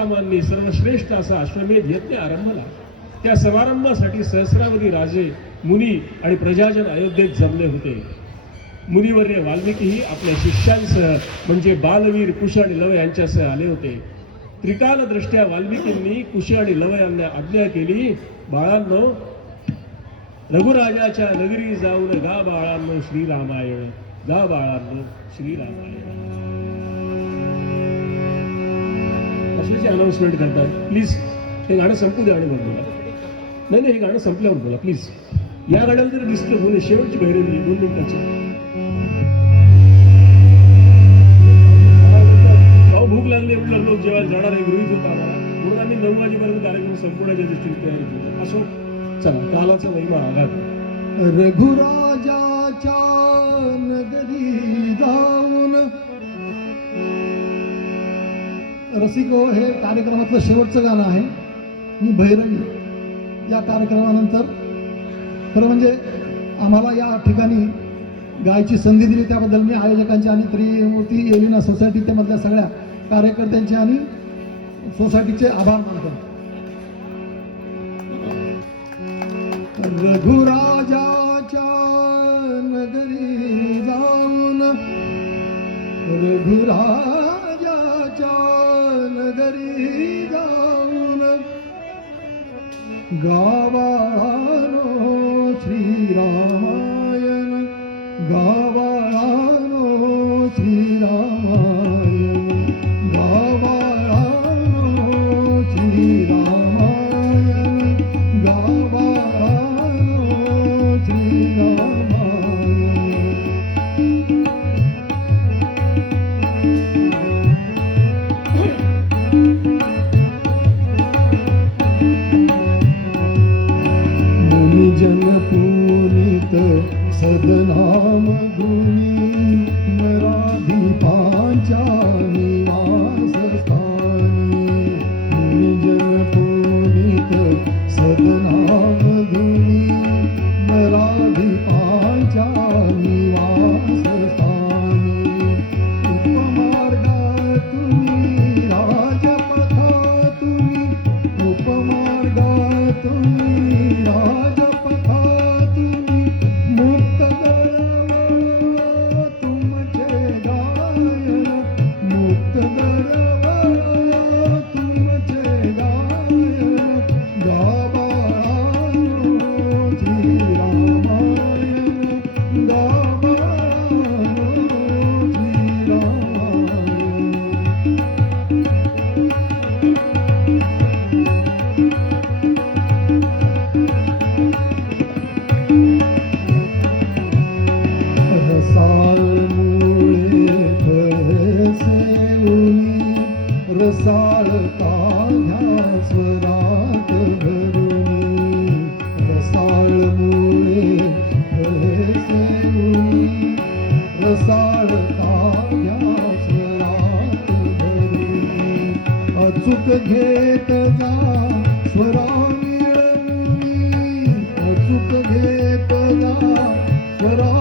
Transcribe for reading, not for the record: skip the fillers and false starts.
रामांनी सर्वश्रेष्ठ असा अश्वमेध यज्ञ आरंभला. त्या समारंभासाठी सहस्रावधी राजे, मुनी आणि प्रजाजन अयोध्येत जमले होते. मुनिवर्य वाल्मिकीही आपल्या शिष्यांसह म्हणजे बालवीर कुश आणि लव यांच्यासह आले होते. त्रिकाल दृष्ट्या वाल्मिकींनी कुश आणि लव यांना आज्ञा केली, बाळांनो, रघुराजाच्या नगरी जाऊन गा बाळांनो श्रीरामायण, गा बाळांनो श्रीरामायण अशी अनाउन्समेंट करतात. प्लीज हे गाणं संपू द्या आणि मग बोला. नाही, हे गाणं संपल्यावर बोला प्लीज. या गाण्याला जर दिसलं बोले शेवटची भैरवी 2 मिनिटाची. भूक लागली म्हटलं लोक जेव्हा जाणार आहे गृहित होता आम्हाला, म्हणून आम्ही 9 वाजेपर्यंत कार्यक्रम संपवण्याच्या दृष्टीने तयारी केली. असो, चला कालाचा महिमा आघात. रघुराजाच्या नगरी जाऊन. रसिको, हे कार्यक्रमातलं शेवटचं गाणं आहे. मी भैरवी या कार्यक्रमानंतर खरं म्हणजे आम्हाला या ठिकाणी गायची संधी दिली त्याबद्दल मी आयोजकांचे आणि त्रिमूर्ती एलिना सोसायटी मधल्या सगळ्या कार्यकर्त्यांचे आणि सोसायटीचे आभार मानतो. रघुराजाच्या नगरी जाऊन, रघुराजाच्या नगरी जाऊन, गावानो श्रीरामायण, गावानो श्रीरामायण, गावानो श्रीरामायण, गावानो श्रीरामायण. मुनिजन पुनीत सदनाम गुणी, नराधिपांच्या निवासस्थानी. मुनिजन पुनीत सदनाम गुणी, नराधिपांच्या निवासस्थानी. उपमार्गा तुम्ही राजपथा तुम्ही, उपमार्गा तुम्ही राजपथा तुम्ही, मुक्त गरव तुमचे गायन, मुक्त गरव तुमचे गायन, गावानो श्रीरामायण, गावानो श्रीरामायण. रसाळ मुळे फळसे उनी, रसाळ काढ्या स्वरात भरुनी. रसाळ मुळे फळसे उनी, रसाळ काढ्या स्वरात भरुनी. अचूक घेत जा स्वरा मिळवूनी, अचूक घेत जा स्वरा